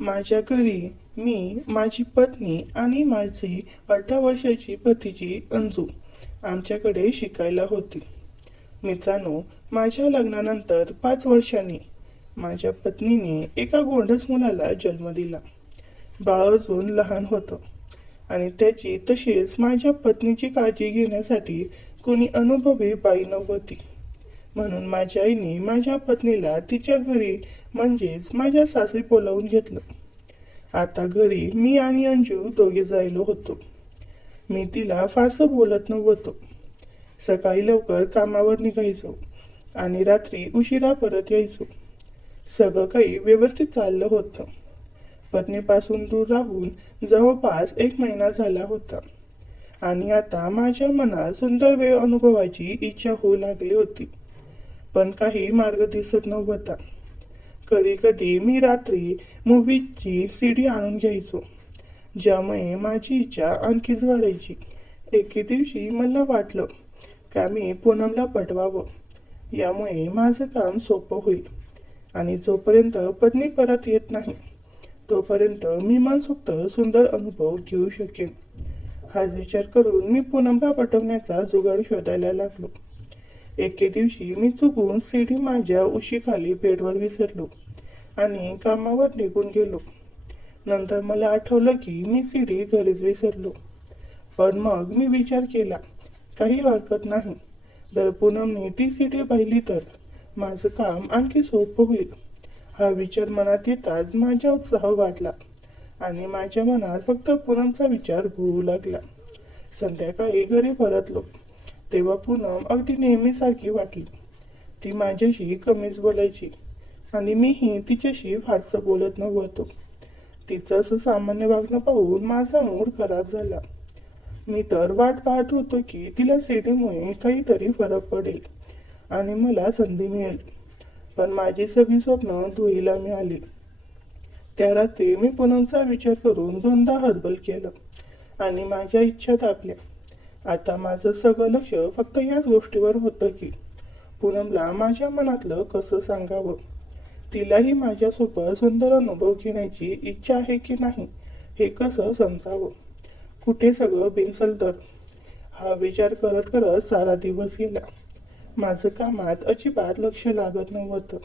माझ्या घरी मी, माझी पत्नी आणि माझी 18 वर्षाची भतीजी अंजू आमच्याकडे शिकायला होती. मित्रांनो, माझ्या लग्नानंतर 5 वर्षांनी माझ्या पत्नीने एका गोंडस मुलाला जन्म दिला. बाळ अजून लहान होतं आणि त्याची तशीच माझ्या पत्नीची काळजी घेण्यासाठी कोणी अनुभवी बाई नव्हती. म्हणून माझ्या आईने माझ्या पत्नीला तिच्या घरी म्हणजेच माझ्या सासरी बोलावून घेतलं. आता घरी मी आणि अंजू दोघे जायलो होतो. मी तिला फारसं बोलत नव्हतो. सकाळी लवकर कामावर निघायचो आणि रात्री उशिरा परत यायचो. सगळं काही व्यवस्थित चाललं होतं. पत्नीपासून दूर राहून जवळपास 1 महिना झाला होता आणि आता माझ्या मनात सुंदर वेळ अनुभवायची इच्छा होऊ लागली होती, पण काही मार्ग दिसत नव्हता. कधी कधी मी रात्री मूव्हीची सीडी आणून घ्यायचो, ज्यामुळे माझी इच्छा आणखीच वाढायची. एके दिवशी मला वाटलं का मी पूनमला पटवावं, यामुळे माझं काम सोपं होईल आणि जोपर्यंत पत्नी परत येत नाही तोपर्यंत मी मनसोक्त सुंदर अनुभव घेऊ शकेन. हाच विचार करून मी पूनमला पटवण्याचा जुगाड शोधायला लागलो. एके दिवशी मी चुकून सीडी माझ्या उशीखाली बेडवर विसरलो आणि कामावर निघून गेलो. नंतर मला आठवलं की मी सीडी घरीच विसरलो. पण मग मी विचार केला, काही हरकत नाही, जर पूनमने ती सीडी पाहिली तर माझं काम आणखी सोपं होईल. हा विचार मनात येताच माझा उत्साह वाढला आणि माझ्या मनात फक्त पूनमचा विचार घोळू लागला. संध्याकाळी घरी परतलो तेव्हा पूनम अगदी नेहमीसारखी वाटली. ती माझ्याशी कमीच बोलायची आणि मीही तिच्याशी फारसं बोलत नव्हतो. तिचं असं सामान्य वागणं पाहून माझा मूड खराब झाला. मी तर वाट पाहत होतो की तिला सीडीमुळे काहीतरी फरक पडेल आणि मला संधी मिळेल, पण माझी सगळी स्वप्न धुळीला मिळाली. त्या रात्री मी पूनमचा विचार करून 2दा हतबल केलं आणि माझ्या इच्छा दाबल्या. आता माझं सगळं लक्ष फक्त याच गोष्टीवर होतं की पूनमला माझ्या मनातलं कसं सांगावं. तिलाही माझ्यासोबत सुंदर अनुभव घेण्याची इच्छा आहे की नाही हे कसं समजावं. कुठे सगळं बिनसलं. हा विचार करत करत सारा दिवस गेला. माझं कामात अजिबात लक्ष लागत नव्हतं.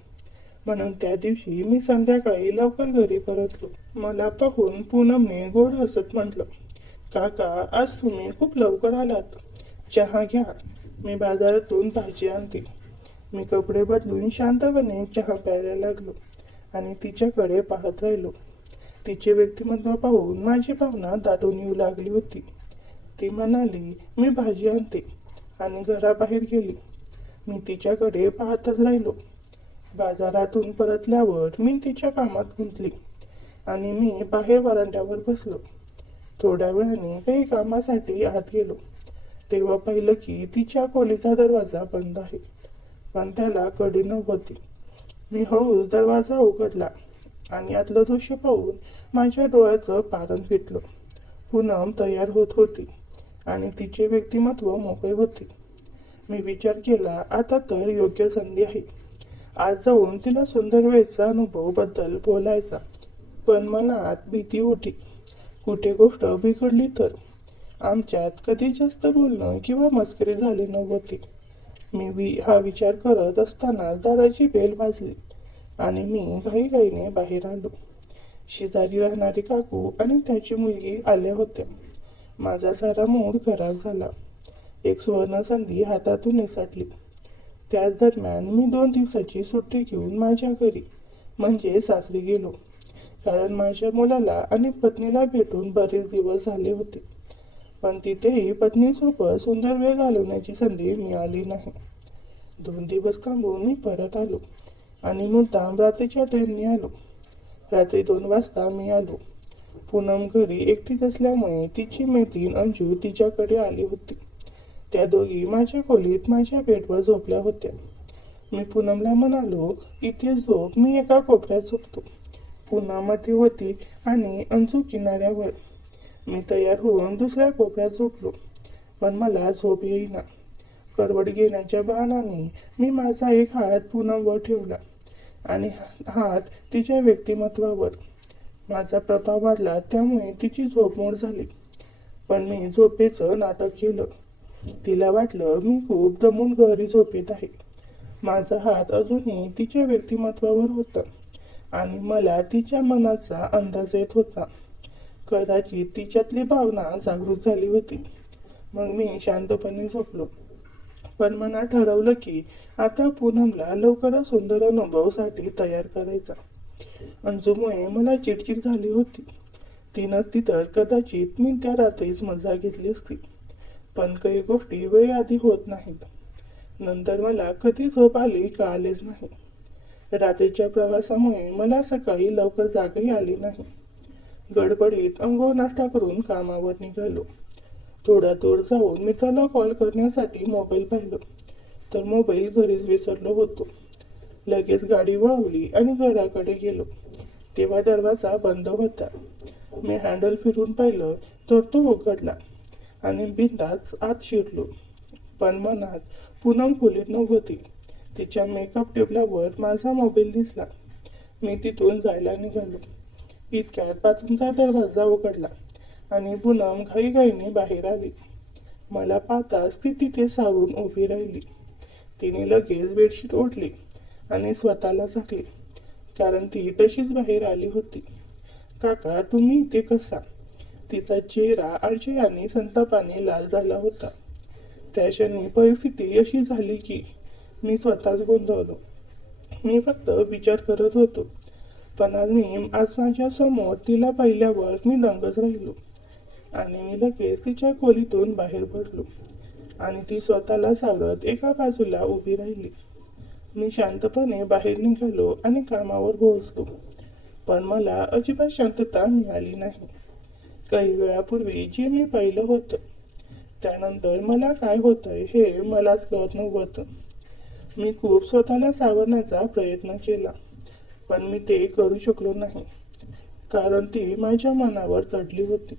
म्हणून त्या दिवशी मी संध्याकाळी लवकर घरी परतलो. मला पाहून पूनमने गोड हसत म्हटलं, काका, आज तुम्ही खूप लवकर आलात. चहा घ्या, मी बाजारातून भाजी आणते. मी कपडे बदलून शांतपणे चहा प्यायला लागलो आणि तिच्याकडे पाहत राहिलो. तिचे व्यक्तिमत्व पाहून माझी भावना दाटून येऊ लागली होती. ती म्हणाली, मी भाजी आणते आणि घराबाहेर गेली. मी तिच्याकडे पाहतच राहिलो. बाजारातून परतल्यावर मी तिच्या कामात गुंतली आणि मी बाहेर वरांड्यावर बसलो. थोड्या वेळाने काही कामासाठी आत गेलो तेव्हा पाहिलं की तिच्या खोलीचा दरवाजा बंद आहे, पण त्याला कडी नव्हती. मी हळूच दरवाजा उघडला आणि आतलं दृश्य पाहून माझ्या डोळ्याचं पारण फिटलं. पूनम तयार होत होती आणि तिचे व्यक्तिमत्व मोकळे होते. मी विचार केला, आता तर योग्य संधी आहे. आज जाऊन तिला सुंदर वेळचा अनुभव बद्दल बोलायचा. पण मनात भीती होती, कुठे गोष्ट बिघडली तर. आमच्यात कधी जास्त बोलणं किंवा मस्करी झाली नव्हती. हा विचार करत असताना दाराची बेल वाजली आणि मी घाईघाईने बाहेर आलो. शेजारी राहणारी काकू आणि त्याची मुलगी आल्या होत्या. माझा सारा मूड खराब झाला. एक सुवर्ण संधी हातातून निसटली. त्याच दरम्यान मी 2 दिवसाची सुट्टी घेऊन माझ्या घरी म्हणजे सासरी गेलो, कारण माझ्या मुलाला आणि पत्नीला भेटून बरेच दिवस झाले होते. पण तिथेही पत्नीसोबत सुंदर वेळ घालवण्याची संधी मिळाली नाही. 2 दिवस थांबून मी परत आलो आणि मुद्दाम रात्रीच्या ट्रेनने आलो. रात्री 2 वाजता मी आलो. पूनम घरी एकटीच असल्यामुळे तिची मैत्रीण अंजू तिच्याकडे आली होती. त्या दोघी माझ्या खोलीत माझ्या बेडवर झोपल्या होत्या. मी पूनमला म्हणालो, इथे झोप, मी एका कोपऱ्यात झोपतो. पूनम मध्ये होती आणि अंजू किनाऱ्यावर. मी तयार होऊन दुसऱ्या कोपऱ्यात झोपलो, पण मला झोप येईना. करवट घेण्याच्या बहाण्याने मी माझा एक हात पूनमवर ठेवला आणि हात तिच्या व्यक्तिमत्वावर. माझा प्रभाव वाढला, त्यामुळे तिची झोपमोड झाली. पण मी झोपेचं नाटक केलं. तिला वाटलं मी खूप दमून घरी झोपेत आहे. माझा हात अजूनही तिच्या व्यक्तिमत्वावर होता आणि मला तिच्या मनाचा अंदाज येत होता. कदाचित तिच्यातली भावना जागृत झाली होती. मग मी शांतपणे झोपलो. पण मनात ठरवलं की आता पूनमला लवकरच सुंदर अनुभवासाठी तयार करायचा. अंजूमुळे मला चिडचिड झाली होती. ती नसती तर कदाचित मी त्या रात्रीच मजा घेतली असती. पण काही गोष्टी वेळेआधी होत नाहीत. नंतर मला कधी झोप आली कळालेच नाही. रात्रीच्या प्रवासामुळे मला सकाळी लवकर जागही आली नाही. गडबडीत अंघोळ नाश्ता करून कामावर निघालो. थोडा दूर जाऊन मित्राला कॉल करण्यासाठी मोबाईल पाहिलं, तर मोबाईल घरीच विसरलो होतो. लगेच गाडी वळवली आणि घराकडे गेलो, तेव्हा दरवाजा बंद होता. मी हँडल फिरून पाहिलं तर तो उघडला आणि बिनधास्त आत शिरलो. पण मनात पूनम खोलीत नव्हती. तिच्या मेकअप टेबलावर माझा मोबाईल दिसला. मी तिथून जायला निघालो. इतक्यात बाथरूमचा दरवाजा उघडला आणि पूनम घाईघाईने बाहेर आली. मला पाहताच ती तिथे सावरून उभी राहिली. तिने लगेच बेडशीट ओढली आणि स्वतःला झाकली, कारण ती तशीच बाहेर आली होती. काका, तुम्ही इथे कसा? तिचा चेहरा आळशी आणि संतापाने लाल झाला होता. त्या क्षणी परिस्थिती अशी झाली की मी स्वतःच गोंधळलो. मी फक्त विचार करत होतो, पण आज माझ्या समोर तिला पाहिल्यावर मी दंगच राहिलो आणि मी लगेच तिच्या खोलीतून बाहेर पडलो आणि ती स्वतःला सावरत एका बाजूला उभी राहिली. मी शांतपणे बाहेर निघालो आणि कामावर पोहोचलो. पण मला अजिबात शांतता मिळाली नाही. काही वेळापूर्वी जे मी पाहिलं होतं, त्यानंतर मला काय होतंय हे मलाच कळत नव्हतं. मी खूप स्वतःला सावरण्याचा प्रयत्न केला, पण मी ते करू शकलो नाही, कारण ती माझ्या मनावर चढली होती.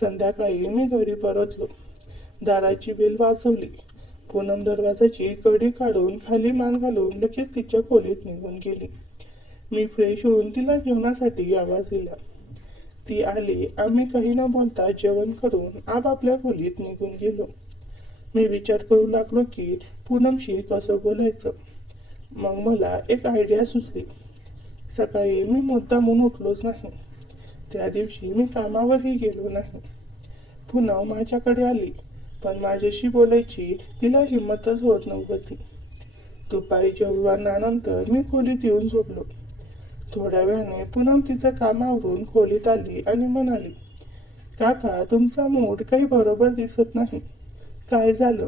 संध्याकाळी मी घरी परतलो. दाराची बेल वाजवली. पूनम दरवाजाची कडी काढून खाली मान घालून लगेच तिच्या खोलीत निघून गेली. मी फ्रेश होऊन तिला जेवणासाठी आवाज दिला. ती आली. आम्ही काही न बोलता जेवण करून आपापल्या खोलीत निघून गेलो. मी विचार करू लागलो की पूनमशी कसं बोलायचं. मग मला एक आयडिया सुचली. सकाळी मी मुद्दामून उठलोच नाही. त्या दिवशी मी कामावरही गेलो नाही. पूनम माझ्याकडे आली, पण माझ्याशी बोलायची तिला हिंमतच होत नव्हती. दुपारी जेवणानंतर मी खोलीत येऊन झोपलो. थोड्या वेळाने पूनम तिचं कामावरून खोलीत आली आणि म्हणाली, काका, तुमचा मूड काही बरोबर दिसत नाही. काय झालं?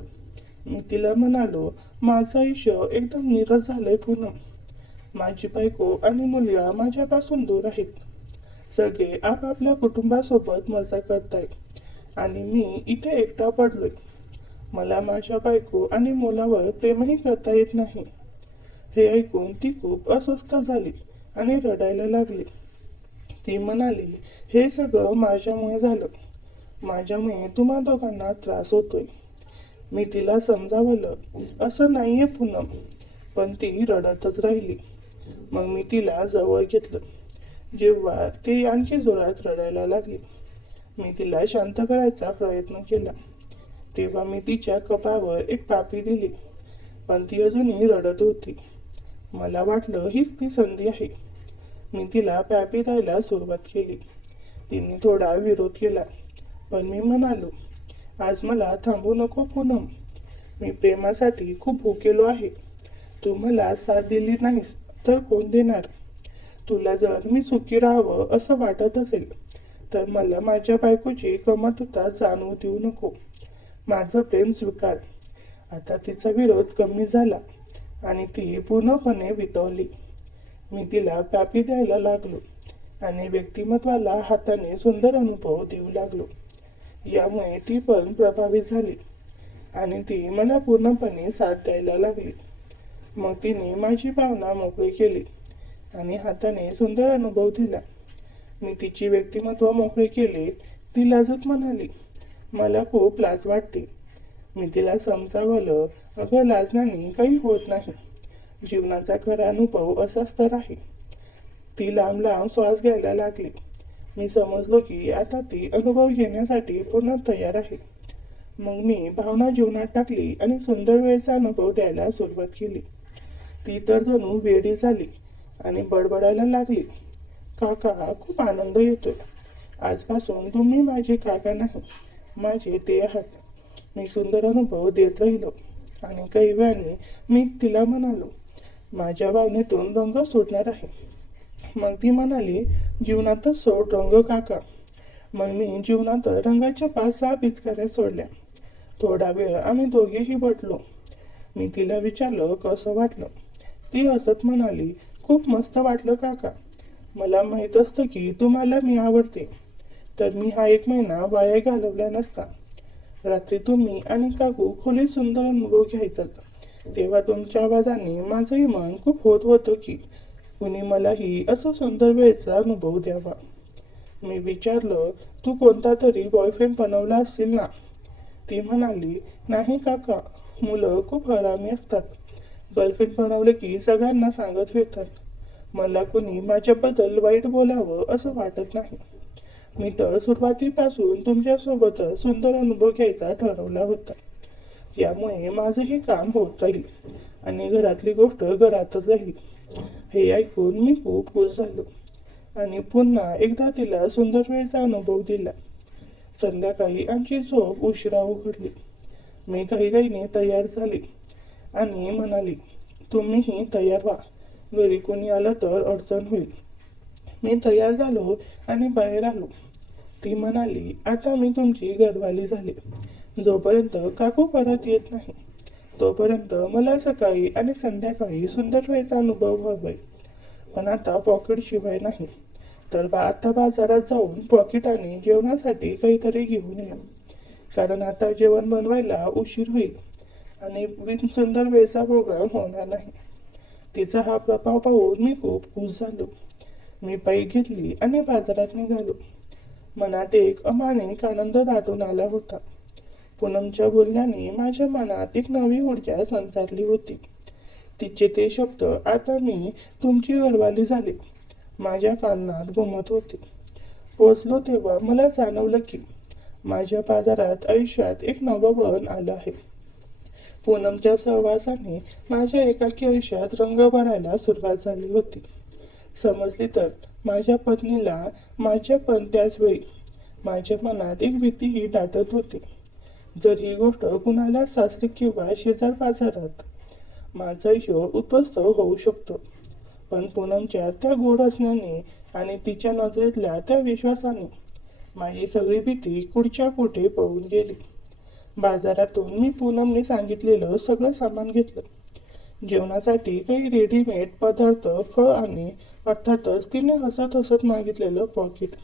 मी तिला म्हणालो, माझं आयुष्य एकदम नीरस झालंय पूनम. माझी बायको आणि मुलगा माझ्यापासून दूर आहेत. सगळे आपापल्या कुटुंबासोबत मजा करतायत आणि मी इथे एकटा पडलोय. मला माझ्या बायको आणि मुलावर प्रेमही करता येत नाही. हे ऐकून ती खूप अस्वस्थ झाली आणि रडायला लागली. ती म्हणाली, हे सगळं माझ्यामुळे झालं. माझ्यामुळे तुम्हा दोघांना त्रास होतोय. मी तिला समजावलं, असं नाहीये पूनम, पण ती रडतच राहिली. मग मी तिला जवळ घेतलं. जेव्हा ती आणखी जोरात रडायला लागली, मी तिला शांत करायचा प्रयत्न केला. तेव्हा मी तिच्या कपावर एक पापी दिली, पण ती अजूनही रडत होती. मला वाटलं हीच ती संधी आहे. मी तिला पॅपी द्यायला सुरुवात केली. तिने थोडा विरोध केला, पण मी म्हणालो, आज मला थांबू नको पूनम. मी प्रेमासाठी खूप भुकेलो आहे. तू मला साथ दिली नाहीस तर कोण देणार? तुला जर मी सुखी राहावं असं वाटत असेल तर मला माझ्या बायकोची कमतरता जाणवू देऊ नको. माझं प्रेम स्वीकार. आता तिचा विरोध कमी झाला आणि ती पूर्णपणे वितवली. मी तिला पॅपी द्यायला लागलो आणि व्यक्तिमत्वाला हाताने सुंदर अनुभव देऊ लागलो. यामुळे ती पण प्रभावित झाली आणि ती मला पूर्णपणे साथ द्यायला लागली. मग तिने माझी भावना मोकळी केली आणि हाताने सुंदर अनुभव दिला. मी तिची व्यक्तिमत्व मोकळे केले. ती लाजत म्हणाली, मला खूप लाज वाटते. मी तिला समजावलं, अगं, लाजण्याने काही होत नाही. जीवनाचा खरा अनुभव असाच तर आहे. ती लांब लांब श्वास घ्यायला लागली. मी समजलो की आता ती अनुभव घेण्यासाठी पूर्ण तयार आहे. मग मी भावना जीवनात टाकली आणि सुंदर वेळेचा अनुभव द्यायला सुरुवात केली. ती तर जणू वेडी झाली आणि बडबडायला लागली. काका, खूप आनंद येतोय. आजपासून तुम्ही माझे काका नाही, माझे ते आहात. मी सुंदर अनुभव देत राहिलो आणि काही वेळाने मी तिला म्हणालो, माझ्या भावनेतून रंग सुटणार आहे. मग ती म्हणाली, जीवनातच सोड रंग काका. मग मी जीवनात रंगाच्या 5-6 पिचकाऱ्या सोडल्या. थोडा वेळ आम्ही दोघेही बटलो. मी तिला विचारलं कसं वाटलं. ती हसत म्हणाली, खूप मस्त वाटलं काका. मला माहीत असतं की तुम्हाला मी आवडते, तर मी हा 1 महिना वाया घालवला नसता. रात्री तुम्ही आणि काकू खोलीत सुंदर अनुभव घ्यायचाच, तेव्हा तुमच्या आवाजाने माझंही मन खूप होत होतं की कुणी मलाही असं सुंदर वेळेचा अनुभव द्यावा. मी विचारलं, तू कोणता तरी बॉयफ्रेंड बनवला असेल ना? ती म्हणाली, नाही काका, मुलं खूप हरामी असतात. गर्लफ्रेंड बनवले की सगळ्यांना सांगत फिरतात. मला कुणी माझ्याबद्दल वाईट बोलावं असं वाटत नाही. मी तर सुरुवातीपासून तुमच्यासोबतच सुंदर अनुभव घ्यायचा ठरवला होता. यामुळे माझंही काम होत राहील आणि घरातली गोष्ट घरातच राहील. हे ऐकून मी खूप खुश झालो आणि पुन्हा एकदा तिला सुंदर वेळेचा अनुभव दिला. संध्याकाळी आमची झोप उशिरा उघडली. मी घाईघाईने तयार झाली आणि म्हणाली, तुम्हीही तयार व्हा, घरी कोणी आलं तर अडचण होईल. मी तयार झालो आणि बाहेर आलो. ती म्हणाली, आता मी तुमची घरवाली झाली. जोपर्यंत काकू परत येत नाही तोपर्यंत मला सकाळी आणि संध्याकाळी सुंदर वेळेचा अनुभव हवाय. पण आता पॉकेट शिवाय नाही, तर आता बाजारात जाऊन पॉकेट आणि जेवणासाठी काहीतरी घेऊन या, कारण आता जेवण बनवायला उशीर होईल आणि सुंदर वेळेचा प्रोग्राम होणार नाही. तिचा हा प्रभाव पाहून मी खूप खुश झालो. मी बाईक घेतली आणि बाजारात निघालो. मनात एक अमानिक आनंद दाटून आला होता. पूनमच्या बोलण्याने माझ्या मनात एक नवी ऊर्जा संचारली होती. तिचे ते शब्द, आता मी तुमची घरवाली झाले, माझ्या कानात घुमत होते. पोचलो तेव्हा मला जाणवलं की माझ्या बाजारात आयुष्यात एक नवं वळण आलं आहे. पूनमच्या सहवासाने माझ्या एकाकी आयुष्यात रंग भरायला सुरुवात झाली होती. समजली तर माझ्या पत्नीला माझ्या पण त्याच वेळी माझ्या मनात एक भीतीही दाटत होती. जर ही गोष्ट कुणाला सासरी किंवा शेजार बाजारात माझं आयुष्य उद्ध्वस्त होऊ शकतं. पण पूनमच्या त्या गोड हसण्याने आणि तिच्या नजरेतल्या त्या विश्वासाने माझी सगळी भीती कुठच्या कुठे पळून गेली. बाजारातून मी पूनमने सांगितलेलं सगळं सामान घेतलं. जेवणासाठी काही रेडीमेड पदार्थ, फळ आणि अर्थातच तिने हसत हसत मागितलेलं पॉकेट.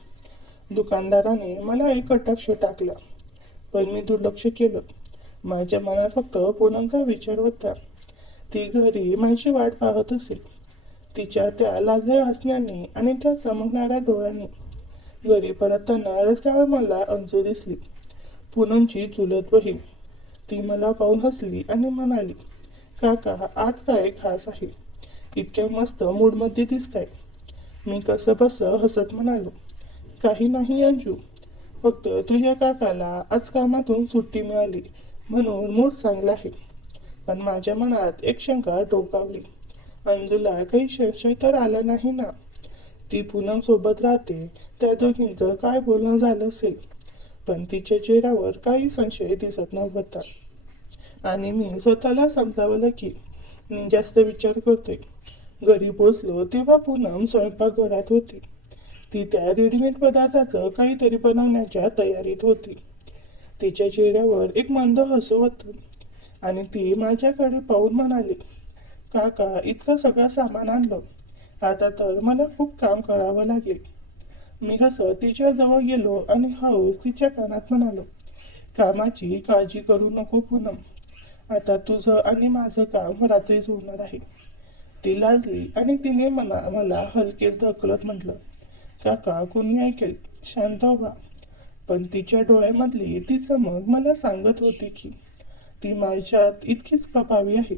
दुकानदाराने मला एक कटाक्ष टाकला, पण मी दुर्लक्ष केलं. माझ्या मनात फक्त पूनमचा विचार होता. ती घरी माझी वाट पाहत असेल. तिच्या त्या लाजळ्या हसण्याने आणि त्या चमकणाऱ्या डोळ्यांनी. घरी परतताना रस्त्यावर मला अंजू दिसली, पूनमची चुलत बहीण. ती मला पाहून हसली आणि म्हणाली, काका, आज काय खास आहे? इतक्या मस्त मूडमध्ये दिसताय. मी कसं बसं हसत म्हणालो, काही नाही अंजू, फक्त तुझ्या काकाला आज कामातून सुट्टी मिळाली म्हणून मूड चांगला आहे. पण माझ्या मनात एक शंका डोकावली, अंजूला काही संशय तर आला नाही ना? ती पूनम सोबत राहते, त्या दोघींचं काय बोलणं झालं असेल? पण तिच्या चेहऱ्यावर काही संशय दिसत नव्हता आणि मी स्वतःला समजावलं की मी जास्त विचार करतोय. घरी पोचलो तेव्हा पूनम स्वयंपाकघरात होती. ती त्या रेडीमेड पदार्थाचं काहीतरी बनवण्याच्या तयारीत होती. तिच्या चेहऱ्यावर एक मंद हसू होतं आणि ती माझ्याकडे पाहून म्हणाली, काका, इतकं सगळं सामान आणलं, आता तर मला खूप काम करावं लागेल. मी हसत तिच्या जवळ गेलो आणि हळूच तिच्या कानात म्हणालो, कामाची काळजी करू नको पूनम, आता तुझं आणि माझं काम रात्रीच होणार आहे. ती लाजली आणि तिने मला हलकेच ढकलत म्हटलं, काका, कुणी ऐकेल, शांत व्हा. पण तिच्या डोळ्यामधली ती चमक मला सांगत होती की ती माझ्यात इतकीच प्रभावी आहे.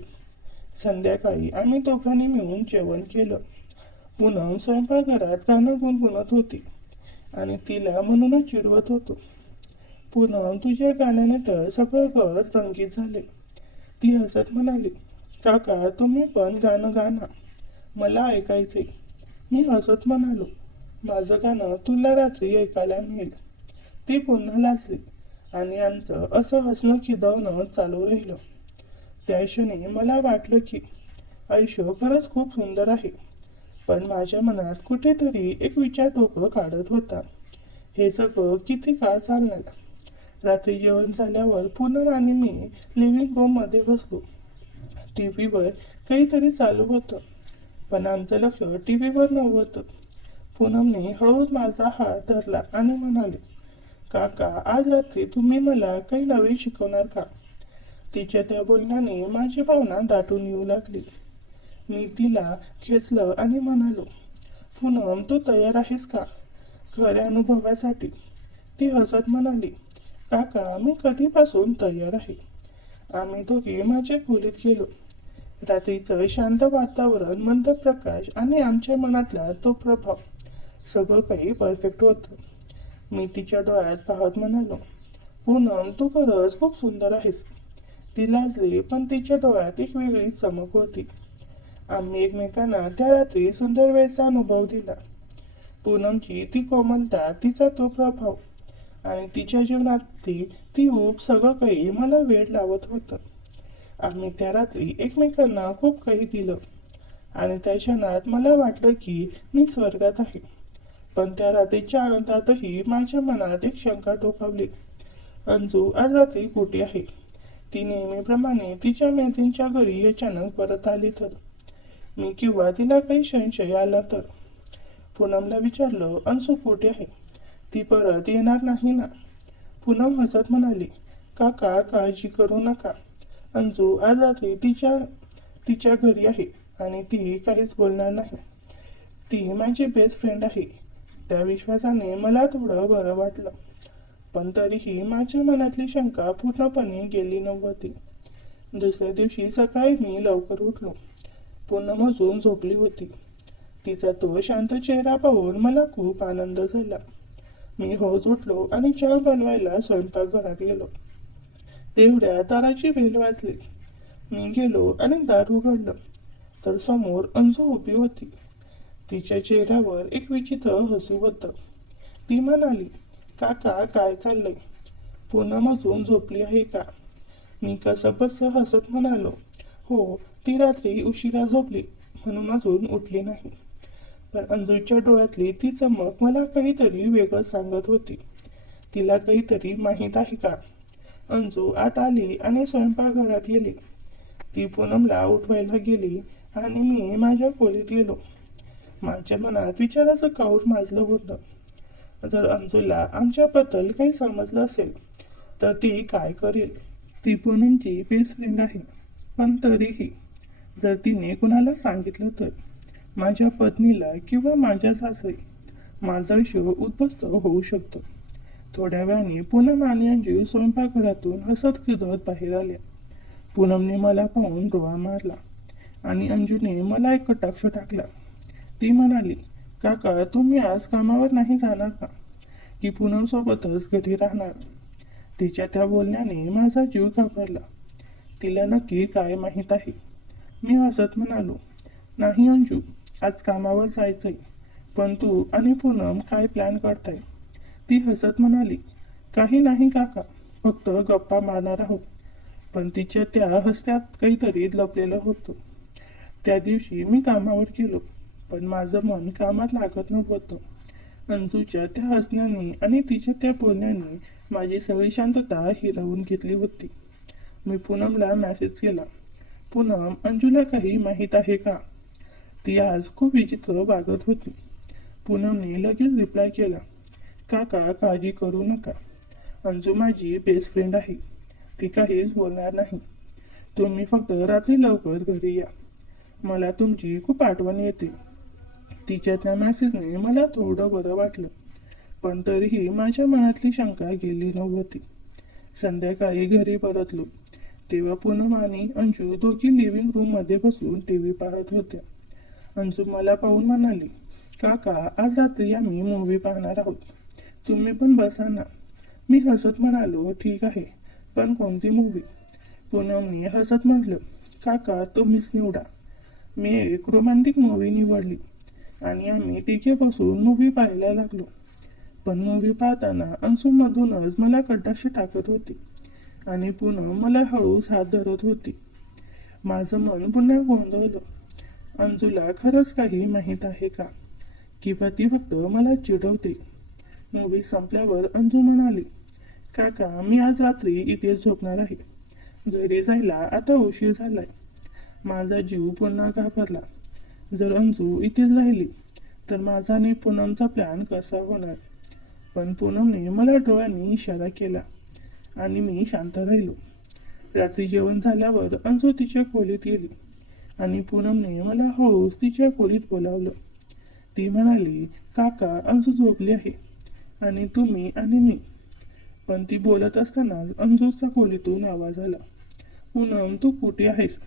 संध्याकाळी आम्ही दोघांनी मिळून जेवण केलं. पूनम स्वयंपाकघरात गाणं गुणगुणत होती आणि तिला म्हणूनच चिडवत होतो. पूनम, तुझ्या गाण्याने तर सगळं घर रंगीत झाले. ती हसत म्हणाली, काका तुम्ही पण गाणं गा ना, मला ऐकायचे. मी हसत म्हणालो, माझं गाणं तुला रात्री ऐकायला मिळेल. ती पुन्हा लाजली आणि आमचं असं हसणं खिदवणं चालू राहिलं. त्या क्षणी मला वाटलं की आयुष्य खरंच खूप सुंदर आहे. पण माझ्या मनात कुठेतरी एक विचार डोकं काढत होता, हे सगळं किती काळ चालणार. रात्री जेवण झाल्यावर पूनम आणि मी लिव्हिंग रूम मध्ये बसलो. टीव्हीवर काहीतरी चालू होतं, पण आमचं लक्ष टीव्हीवर नव्हतं. पूनमने हळूच माझा हात धरला आणि म्हणाले, काका आज रात्री तुम्ही मला काही नवीन शिकवणार का? तिच्या त्या बोलण्याने माझी भावना दाटून येऊ लागली. मी तिला खेचलं आणि म्हणालो, पूनम तू तयार आहेस का खऱ्या अनुभवासाठी? ती हसत म्हणाली, काका मी कधीपासून तयार आहे. आम्ही दोघे माझ्या खोलीत गेलो. रात्रीचं शांत वातावरण, मंद प्रकाश आणि आमच्या मनातला तो प्रभाव, सगळं काही परफेक्ट होतं. मी तिच्या डोळ्यात पाहत म्हणालो, पूनम तू खरंच खूप सुंदर आहेस. ती लाजली, पण तिच्या डोळ्यात एक वेगळीच चमक होती. आम्ही एकमेकांना त्या रात्री सुंदर वेळेचा अनुभव दिला. पूनमची ती कोमलता, तिचा तो प्रभाव आणि तिच्या जीवनातली ती ऊब, सगळं काही मला वेड लावत होतं. आम्ही त्या रात्री एकमेकांना खूप काही दिलं आणि त्या क्षणात मला वाटलं की मी स्वर्गात आहे. पण त्या रात्रीच्या आनंदातही माझ्या मनात एक शंका टोकावली. अंजू आज रात्री कुठे आहे? ती नेहमीप्रमाणे तिच्या मैत्रिणीच्या घरी अचानक परत आली तर मी किंवा तिला काही संशय आला तर? पूनमला विचारलं, अंजू कुठे आहे? ती परत येणार नाही ना? पूनम हसत म्हणाली, काका काळजी करू नका. अंजू आज रात्री तिच्या घरी आहे आणि ती काहीच बोलणार नाही. ती माझी बेस्ट फ्रेंड आहे. त्या विश्वासाने मला थोडं बरं वाटलं. पण तरीही माझ्या मनातली शंका पूर्णपणे गेली नव्हती. दुसऱ्या दिवशी सकाळी मी लवकर उठलो. पूनम अजून झोपली होती. तिचा तो शांत चेहरा पाहून मला खूप आनंद झाला. मी हळूच उठलो आणि चहा बनवायला स्वयंपाकघरात गेलो. तेवढ्या दाराची बेल वाजली. मी गेलो आणि दार उघडलं तर समोर अंजू उभी होती. तिच्या चेहऱ्यावर एक विचित्र हसू होतं. ती म्हणाली, काका काय चाललंय? पूनम अजून झोपली आहे का? मी कसंबस हसत म्हणालो, हो ती रात्री उशिरा झोपली म्हणून अजून उठली नाही. पण अंजूच्या डोळ्यातली ती चमक मला काहीतरी वेगळं सांगत होती. तिला काहीतरी माहीत आहे का? अंजू आत आली आणि स्वयंपाकघरात गेली. ती पूनमला उठवायला गेली आणि मी माझ्या खोलीत गेलो. माझ्या मनात विचाराचं काऊर माजलं होतं. जर अंजूला आमच्याबद्दल काही समजलं असेल तर ती काय करेल? ती पूनमची बेस्ट फ्रेंड आहे. पण तरीही जर तिने कुणाला सांगितलं तर माझ्या पत्नीला किंवा माझ्या सासरी माझं आयुष्य उद्ध्वस्त होऊ शकतं. थोड्या वेळाने पूनम आणि अंजू स्वयंपाकघरातून हसत खिदळत बाहेर आल्या. पूनमने मला पाहून डोळा मारला आणि अंजूने मला एक कटाक्ष टाकला. ती म्हणाली, काका तुम्ही आज कामावर नाही जाणार का? की पूनम सोबतच घरी राहणार? तिच्या त्या बोलण्याने माझा जीव घाबरला. तिला नक्की काय माहीत आहे? मी हसत म्हणालो, नाही अंजू, आज कामावर जायचंय. पण तू आणि पूनम काय प्लॅन करताय? ती हसत म्हणाली, काही नाही काका, फक्त गप्पा मारणार आहोत. पण तिच्या त्या हसत्यात काहीतरी लपलेलं होतं. त्या दिवशी मी कामावर गेलो, पण माझं मन कामात लागत नव्हतं. अंजूच्या त्या हसण्याने आणि तिच्या त्या बोलण्याने माझी सगळी शांतता हिरावून घेतली होती. मी पूनमला मेसेज केला, पूनम अंजूला काही माहीत आहे का? ती आज खूप विचित्र वागत होती. पूनमने लगेच रिप्लाय केला, काका काळजी करू नका. अंजू माझी बेस्ट फ्रेंड आहे. ती काहीच बोलणार नाही. तुम्ही फक्त रात्री लवकर घरी या. मला तुमची खूप आठवण येते. तिच्या त्या मेसेजने मला थोडं बरं वाटलं. पण तरीही माझ्या मनातली शंका गेली नव्हती. संध्याकाळी घरी परतलो तेव्हा पूनम आणि अंजू दोघी लिव्हिंग रूम मध्ये बसून टीव्ही पाहत होत्या. अंजू मला पाहून म्हणाली, काका, आज रात्री आम्ही मूव्ही पाहणार आहोत. तुम्ही पण बसा ना. मी हसत म्हणालो, ठीक आहे, पण कोणती मूव्ही? पूनमने हसत म्हटलं, काका तुम्हीच निवडा. मी एक रोमॅन्टिक मूव्ही निवडली आणि आम्ही तिघे बसून मूव्ही पाहायला लागलो. पण मूव्ही पाहताना अंशूमधूनच मला कटाक्षी टाकत होती आणि पूनम मला हळूच हात धरत होती. माझं मन पुन्हा गोंधळलं. अंजूला खरंच काही माहीत आहे का? किंवा ती फक्त मला चिडवते? मूव्ही संपल्यावर अंजू म्हणाली, काका मी आज रात्री इथेच झोपणार आहे. घरी जायला आता उशीर झालाय. माझा जीव पुन्हा घाबरला. जर अंजू इथेच राहिली तर माझा आणि पूनमचा प्लॅन कसा होणार? पण पूनमने मला डोळ्यांनी इशारा केला आणि मी शांत राहिलो. रात्री जेवण झाल्यावर अंजू तिच्या खोलीत गेली आणि पूनमने मला हळूच तिच्या खोलीत बोलावलं. ती म्हणाली, काका अंजू झोपली आहे आणि तुम्ही आणि मी. पण ती बोलत असताना अंजूच्या खोलीतून आवाज आला, पूनम तू कुठे आहेस?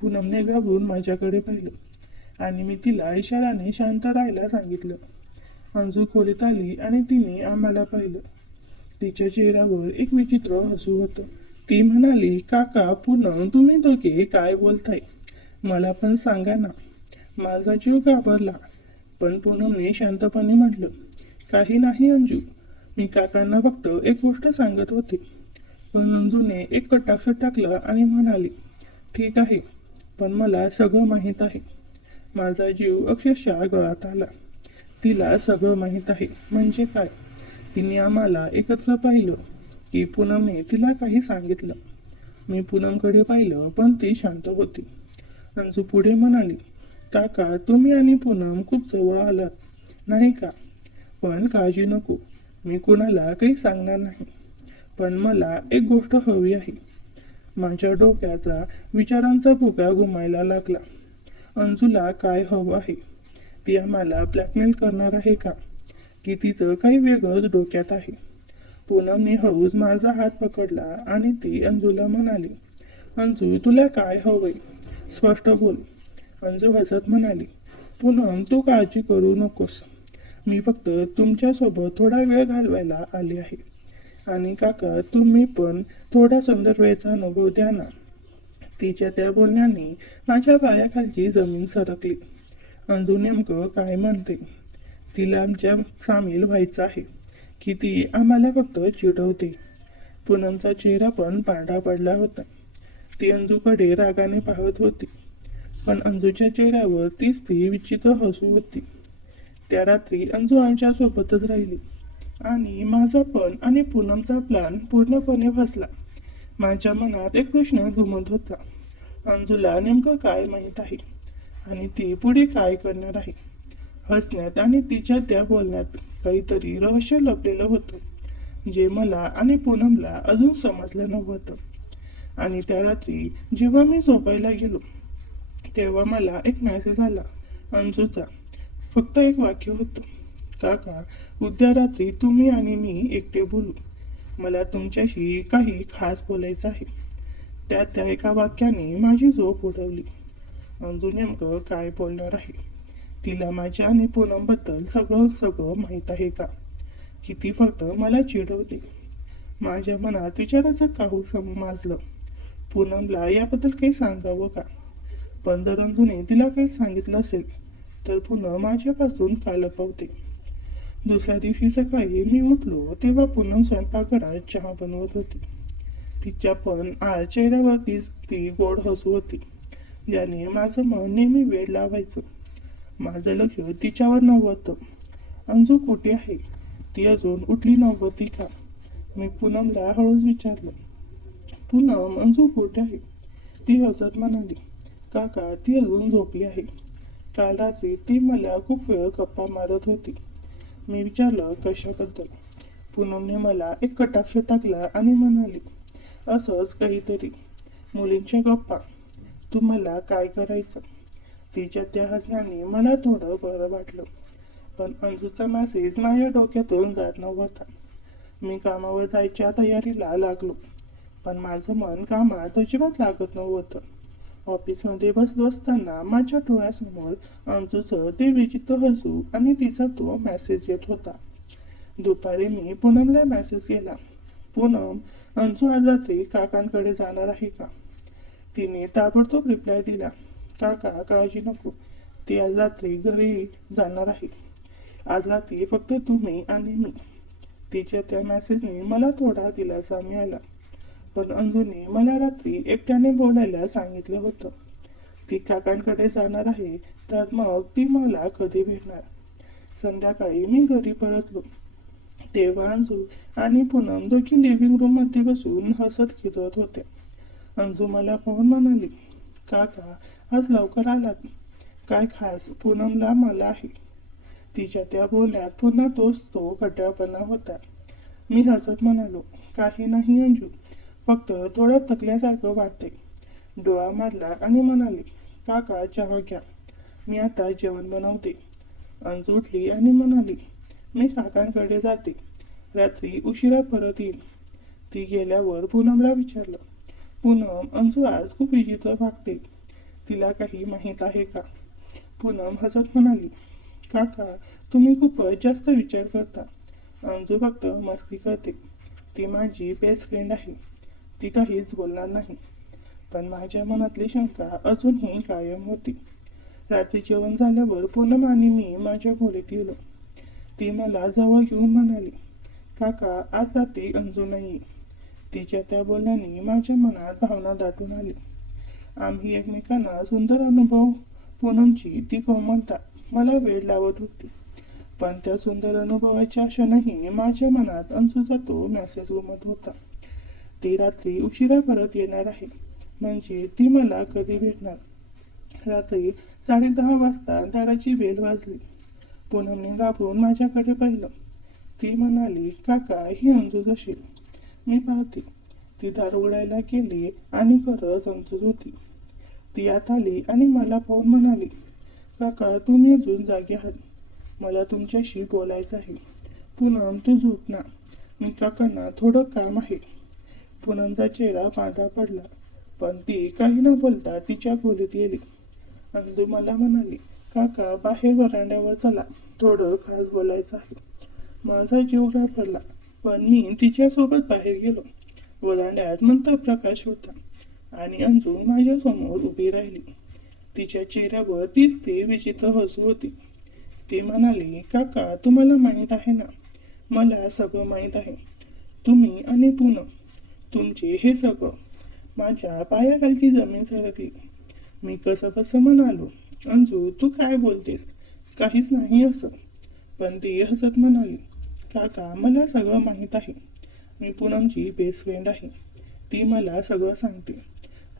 पूनमने घाबरून माझ्याकडे पाहिलं आणि मी तिला इशाराने शांत राहायला सांगितलं. अंजू खोलीत आली आणि तिने आम्हाला पाहिलं. तिच्या चेहऱ्यावर एक विचित्र हसू होतं. ती म्हणाली, काका पूनम तुम्ही दोघे काय बोलताय? मला पण सांगा ना. माझा जीव घाबरला. पण पूनमने शांतपणे म्हटलं, काही नाही अंजू, मी काकांना फक्त एक गोष्ट सांगत होते. पण अंजूने एक कटाक्ष टाकला आणि म्हणाली, ठीक आहे, पण मला सगळं माहीत आहे. माझा जीव अक्षरशः गळात आला. तिला सगळं माहीत आहे म्हणजे काय? तिने आम्हाला एकत्र पाहिलं की पूनमने तिला काही सांगितलं? मी पूनमकडे पाहिलं पण ती शांत होती. अंजू पुढे म्हणाली, काका तुम्ही आणि पूनम खूप जवळ आलात नाही का? पण काळजी नको, मी कुणाला काही सांगणार नाही. पण मला एक गोष्ट हवी आहे. माझ्या डोक्याचा विचारांचा भुगा घुमायला लागला. अंजूला काय हवं आहे? ती आम्हाला ब्लॅकमेल करणार आहे का? की तिचं काही वेगळंच डोक्यात आहे? पूनमने हळूच माझा हात पकडला आणि ती अंजूला म्हणाली, अंजू तुला काय हवंय? स्पष्ट बोल. अंजू हसत म्हणाली, पूनम तू काळजी करू नकोस. मी फक्त तुमच्यासोबत थोडा वेळ घालवायला आले आहे. आणि काका तुम्ही पण थोडा सुंदर वेळचा अनुभव द्या ना. तिच्या त्या बोलण्याने माझ्या पायाखालची जमीन सरकली. अंजू नेमकं काय म्हणते? तिला आमच्या सामील व्हायचं आहे की ती आम्हाला फक्त चिडवते? पूनमचा चेहरा पण पांढरा पडला होता. ती अंजूकडे रागाने पाहत होती. पण अंजूच्या चेहऱ्यावर तीच ती विचित्र हसू होती. त्या रात्री अंजू आमच्या सोबतच राहिली आणि माझा पण आणि पूनमचा प्लॅन पूर्णपणे फसला. माझ्या मनात एक प्रश्न घुमत होता, अंजूला नेमकं काय माहीत आहे आणि ती पुढे काय करणार आहे? हसण्यात आणि तिच्या त्या बोलण्यात काहीतरी रहस्य लपलेलं होतं जे मला आणि पूनमला अजून समजलं नव्हतं. आणि त्या रात्री जेव्हा मी झोपायला गेलो तेव्हा मला एक मेसेज आला अंजूचा. फक्त एक वाक्य होतं, काका उद्या रात्री तुम्ही आणि मी एकटे बोलू. मला तुमच्याशी काही खास बोलायचं आहे. त्या एका वाक्याने माझी झोप उडवली. अंजू नेमकं काय बोलणार आहे? तिला माझ्या आणि पूनमबद्दल सगळं सगळं माहीत आहे का? की ती फक्त मला चिडवते? माझ्या मनात विचाराचं काहू माजलं. पूनमला याबद्दल काही सांगावं का? पण जर अंजूने तिला काही सांगितलं असेल तर पूनम माझ्यापासून का लपवते? दुसऱ्या दिवशी सकाळी मी उठलो तेव्हा पूनम स्वयंपाकघरात चहा बनवत होती. तिच्या पण आज चेहऱ्यावरतीच ती गोड हसू होती ज्याने माझं मन नेहमी वेळ लावायचं. माझं लक्ष तिच्यावर नव्हतं. अंजू कुठे आहे? ती अजून उठली नव्हती का? मी पूनमला हळूच विचारलं, पूनम अंजू कुठे आहे? ती हसत म्हणाली, काका ती अजून झोपली आहे. काल रात्री ती मला खूप वेळ गप्पा मारत होती. मी विचारलं कशाबद्दल? पूनमने मला एक कटाक्ष टाकला आणि म्हणाली, असंच काहीतरी, मुलींच्या गप्पा. तुम्हाला काय करायचं? तिच्या त्या हसण्याने मला थोडं बरं वाटलं. पण अंजूचा मेसेज माझ्या डोक्यातून जात नव्हता. मी कामावर जायच्या तयारीला लागलो पण माझं मन कामात अजिबात लागत नव्हतं. ऑफिसमध्ये बसलो असताना माझ्या डोळ्यासमोर अंजूचं ते विचित्र हसू आणि तिचा तो मेसेज येत होता. दुपारी मी पूनमला मेसेज केला, पूनम, अंजू आज रात्री काकांकडे जाणार आहे का? तिने ताबडतोब रिप्लाय दिला, काका काळजी नको, ती आज रात्री घरी जाणार आहे. आज रात्री फक्त तुम्ही आणि मी. तिच्या त्या मेसेजने मला थोडा दिलासा मिळाला. पण अंजूने मला रात्री एकट्याने बोलायला सांगितलं होतं. ती काकांकडे जाणार आहे, तर मग ती मला कधी भेटणार? संध्याकाळी मी घरी परतलो तेव्हा अंजू आणि पूनम दोघी लिव्हिंग रूम मध्ये बसून हसत खेळत होते. अंजू मला पाहून म्हणाली, काका आज लवकर आलात, काय खास? पूनमला मला आहे. तिच्या त्या बोलण्यात पुन्हा तो खट्यापणा होता. मी हसत म्हणालो, काही नाही अंजू, फक्त थोडं थकल्यासारखं वाटते. डोळा मारला आणि म्हणाली, काका चहा घ्या, मी आता जेवण बनवते. अंजू उठली आणि म्हणाली, मी काकांकडे जाते, रात्री उशिरा परत येईल. ती गेल्यावर पूनमला विचारलं, पूनम, अंजू आज खूप विचित्र वागते, तिला काही माहीत आहे का? पूनम हसत म्हणाली, काका तुम्ही खूपच जास्त विचार करता. अंजू फक्त मस्ती करते, ती माझी बेस्ट फ्रेंड आहे, ती काहीच बोलणार नाही. पण माझ्या मनातली शंका अजूनही कायम होती. रात्री जेवण झाल्यावर पूनम आणि मी माझ्या खोलीत गेलो. ती मला जवळ घेऊन म्हणाली, काका आज रात्री अंजू नाही. तिच्या त्या बोलण्याने माझ्या मनात भावना दाटून आली. आम्ही एकमेकांना सुंदर अनुभव, पूनमची ती कोमलता मला वेळ लावत होती. पण त्या सुंदर अनुभवाच्या क्षणही माझ्या मनात अंजूचा तो मेसेज घुमत होता. ती रात्री उशिरा परत येणार आहे, म्हणजे ती मला कधी भेटणार? रात्री 10:30 वाजता दाराची बेल वाजली. पूनमने घाबरून माझ्याकडे पाहिलं. ती म्हणाली, काका ही अंजूच असेल. मी पाहते. ती दार उघडायला गेली आणि खरंच अंजूच होती. ती आत आली आणि मला पाहून म्हणाली, काका तुम्ही अजून जागे आहात, मला तुमच्याशी बोलायचं आहे. पूनम तू झोप ना, मी काकांना थोडं काम आहे. पूनमचा चेहरा पांढरा पडला, पण ती काही न बोलता तिच्या खोलीत गेली. अंजू मला म्हणाली, काका बाहेर वरांड्यावर चला, थोडं खास बोलायचं आहे. माझा जीव घाबरला, पण मी तिच्यासोबत बाहेर गेलो. वरांड्यात मंद प्रकाश होता आणि अंजू माझ्या समोर उभी राहिली. तिच्या चेहऱ्यावर तीच ती विचित्र हसू होती. ती म्हणाली, काका तुम्हाला माहीत आहे ना, मला सगळं माहीत आहे. तुम्ही आणि पूनम, तुमचे हे सगळं. माझ्या पायाखालची जमीन सरकली. मी कसं म्हणालो, अंजू तू काय बोलतेस? काहीच नाही असं. पण ती हसत म्हणाली, काका मला सगळं माहीत आहे. मी पूनमची बेस्ट फ्रेंड आहे, ती मला सगळं सांगते.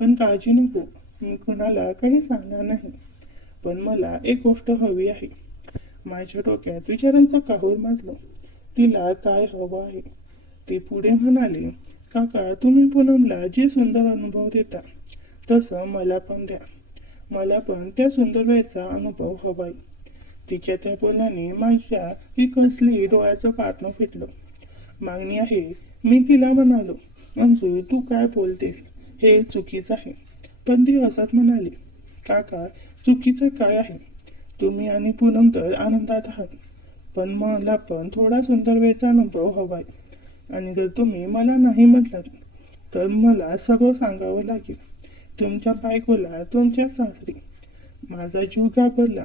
पण काळजी नको, मी कुणाला काही सांगणार नाही. पण मला एक गोष्ट हवी आहे. माझ्या डोक्यात विचारांचं काहूर माजलं. तिला काय हवं आहे? ती पुढे म्हणाली, काका तुम्ही पूनमला जे सुंदर अनुभव देता, तसं मला पण द्या. मला पण त्या सुंदर वेळेचा अनुभव हवाय. तिच्या त्या बोलण्याने माझ्या की कसली डोळ्याचं पारणं फिटलं. मागणी आहे, मी तिला म्हणालो, अंजू तू काय बोलतेस, हे चुकीचं आहे. पण ती हसत म्हणाली, काका चुकीचं काय आहे? तुम्ही आणि पूनम तर आनंदात आहात, पण मला पण थोडा सुंदर वेळचा अनुभव हवाय. आणि जर तुम्ही मला नाही म्हटलात, तर मला सगळं सांगावं लागेल. तुमच्या बायकोला, तुमच्या सासरी. माझा जीव घाबरला.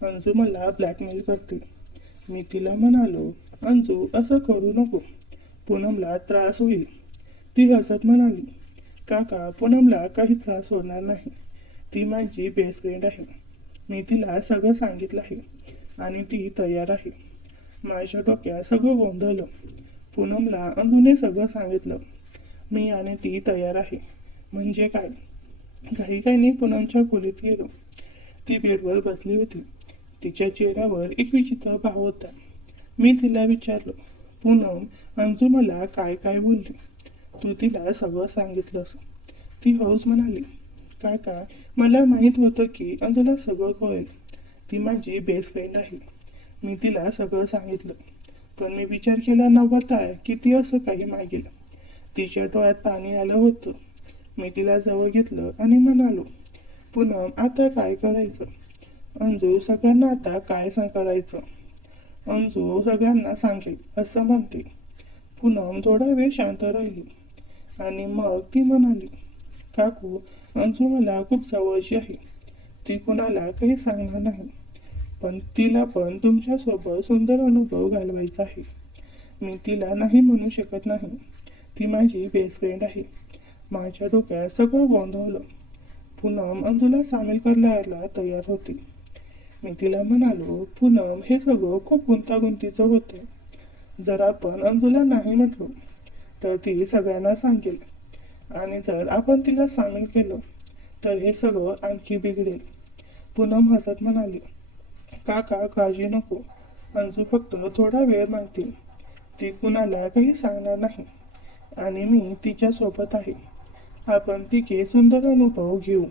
अंजू मला ब्लॅकमेल करते. मी तिला म्हणालो, अंजू असं करू नको, पूनमला त्रास होईल. ती हसत म्हणाली, काका पूनमला काही त्रास होणार नाही, ती माझी बेस्ट फ्रेंड आहे. मी तिला सगळं सांगितलं आहे आणि ती तयार आहे. माझ्या डोक्यात सगळं गोंधळलं. पूनमला अंजूने सगळं सांगितलं. मी आणि ती तयार आहे म्हणजे काय? काही पूनमच्या खोलीत गेलो. ती बेडवर बसली होती. तिच्या चेहऱ्यावर एक विचित्र भाव होता. मी तिला विचारलं, पूनम, अंजू मला काय काय बोलली? तू तिला सगळं सांगितलंस? ती हौस म्हणाली, काका मला माहीत होतं की अंजूला सगळं कळेल. ती माझी बेस्ट फ्रेंड आहे. मी तिला सगळं सांगितलं, पण मी विचार केला नव्हता की ती असं काही मागेल. तिच्या डोळ्यात पाणी आलं होतं. मी तिला जवळ घेतलं आणि म्हणालो, पूनम आता काय करायचं? अंजू सगळ्यांना आता काय करायचं? अंजू सगळ्यांना सांगेल असं म्हणते. पूनम थोडा वेळ शांत राहिली आणि मग ती म्हणाली, काकू, अंजू मला खूप जवळची आहे. ती कुणाला काही सांगणार नाही, पण तिला पण तुमच्यासोबत सुंदर अनुभव घालवायचा आहे. मी तिला नाही म्हणू शकत नाही. ती माझी बेस्ट फ्रेंड आहे. माझ्या डोक्यात सगळं गोंधळलं. पूनम अंजूला सामील करायला तयार होती. मी तिला म्हणालो, पूनम, हे सगळं खूप गुंतागुंतीचं होतं. जर आपण अंजूला नाही म्हटलो तर ती सगळ्यांना सांगेल, आणि जर आपण तिला सामील केलं तर हे सगळं आणखी बिघडेल. पूनम हसत म्हणाली, काका, काळजी नको. अंजू फक्त थोडा वेळ मागतील. ती कुणाला काही सांगणार नाही आणि मी तिच्या सोबत आहे. आपण तिघे सुंदर अनुभव घेऊ.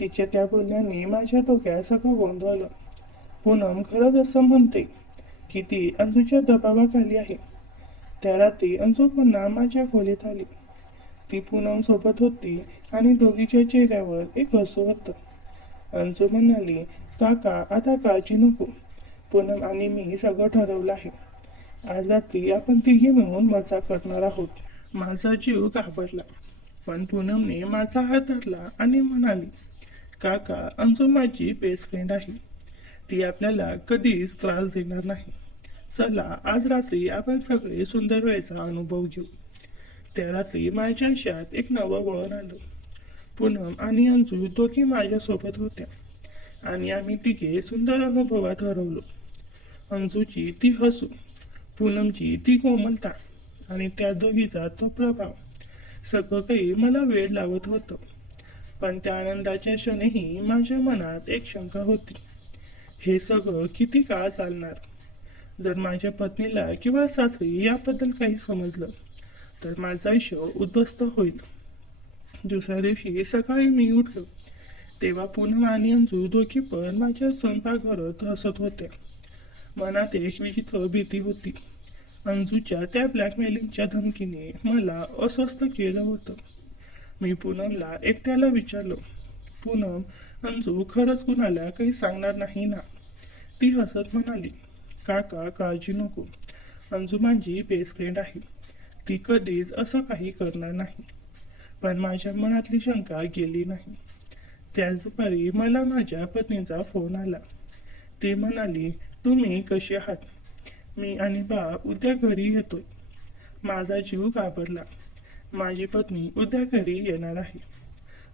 तिच्या त्या बोलण्याने माझ्या डोक्यात सगळं गोंधळलं. पूनम खरंच असं म्हणते की ती अंजूच्या दबावाखाली आहे. त्या रात्री अंजू पुन्हा माझ्या खोलीत आली. ती पूनम सोबत होती आणि दोघीच्या चेहऱ्यावर एक हसू होतं. अंजू म्हणाली, काका, आता काळजी नको. पूनम आणि मी सगळं ठरवलं आहे. आज रात्री आपण तिघी मिळून मजा करणार आहोत. माझा जीव घाबरला, पण पूनमने माझा हात धरला आणि म्हणाली, काका, अंजू माझी बेस्ट फ्रेंड आहे. ती आपल्याला कधीच त्रास देणार नाही. चला, आज रात्री आपण सगळे सुंदर वेळेचा अनुभव घेऊ. त्या रात्री माझ्या आयुष्यात एक नवं वळण आलं. पूनम आणि अंजू दोघी माझ्यासोबत होत्या आणि आम्ही तिघे सुंदर अनुभवात हरवलो. अंजूची ती हसू, पूनमची ती कोमलता आणि त्या दोघीचा तो प्रभाव, सगळं काही मला वेड लावत होतं. पण त्या आनंदाच्या क्षणीही माझ्या मनात एक शंका होती. हे सगळं किती काळ चालणार? जर माझ्या पत्नीला किंवा सासरी याबद्दल काही समजलं तर माझं आयुष्य उद्ध्वस्त होईल. दुसऱ्या दिवशी सकाळी मी उठलो तेव्हा पूनम आणि अंजू दोघी पण माझ्या स्वयंपाकघरात हसत होत्या. मनात एक विचित्र भीती होती. अंजूच्या त्या ब्लॅकमेलिंगच्या धमकीने मला अस्वस्थ केलं होतं. मी पूनमला एकट्याला विचारलं, पूनम, अंजू खरंच कुणाला काही सांगणार नाही ना? ती हसत म्हणाली, काका, काळजी नको. अंजू माझी बेस्ट फ्रेंड आहे. ती कधीच असं काही करणार नाही. पण माझ्या मनातली शंका गेली नाही. त्याच दुपारी मला माझ्या पत्नीचा फोन आला. ती म्हणाली, तुम्ही कशी आहात? मी आणि बा उद्या घरी येतोय. माझा जीव घाबरला. माझी पत्नी उद्या घरी येणार आहे.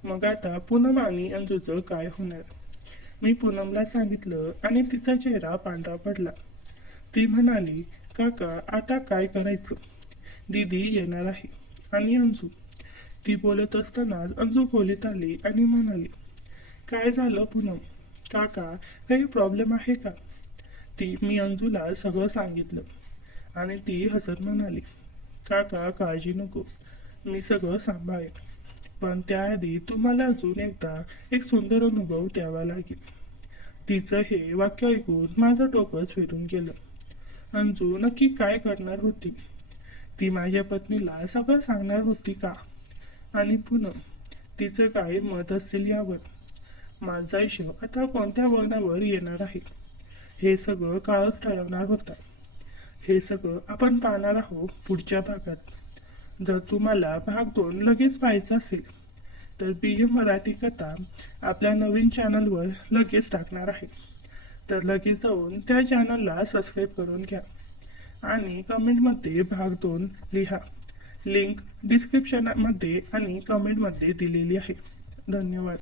मग आता पूनम आणि अंजूचं काय होणार? मी पूनमला सांगितलं आणि तिचा चेहरा पांढरा पडला. ती म्हणाली, काका, आता काय करायचं? दीदी येणार आहे आणि अंजू. ती बोलत असतानाच अंजू खोलीत आली आणि म्हणाली, काय झालं पूनम? काका, काही प्रॉब्लेम आहे का? मी अंजूला सगळं सांगितलं आणि ती हसत म्हणाली, काका, काळजी नको. मी सगळं सांभाळेन. पण त्याआधी तुम्हाला अजून एकदा एक सुंदर अनुभव द्यावा लागेल. तिचं हे वाक्य ऐकून माझं डोकंच फिरून गेलं. अंजू नक्की काय करणार होती? ती माझ्या पत्नीला सगळं सांगणार होती का? आणि पूनम, तिचं काय मत असेल यावर? माझं आयुष्य आता कोणत्या वळणावर येणार आहे हे सगळं काळच ठरवणार होता. हे सगळं आपण पाहणार आहोत पुढच्या भागात. जर तुम्हाला भाग 2 लगेच पाहायचा असेल तर BM मराठी कथा आपल्या नवीन चॅनलवर लगेच टाकणार आहे. तर लगेच जाऊन त्या चॅनलला सबस्क्राईब करून घ्या आणि कमेंटमध्ये भाग 2 लिहा. लिंक डिस्क्रिप्शनमध्ये आणि कमेंटमध्ये दिलेली आहे. धन्यवाद.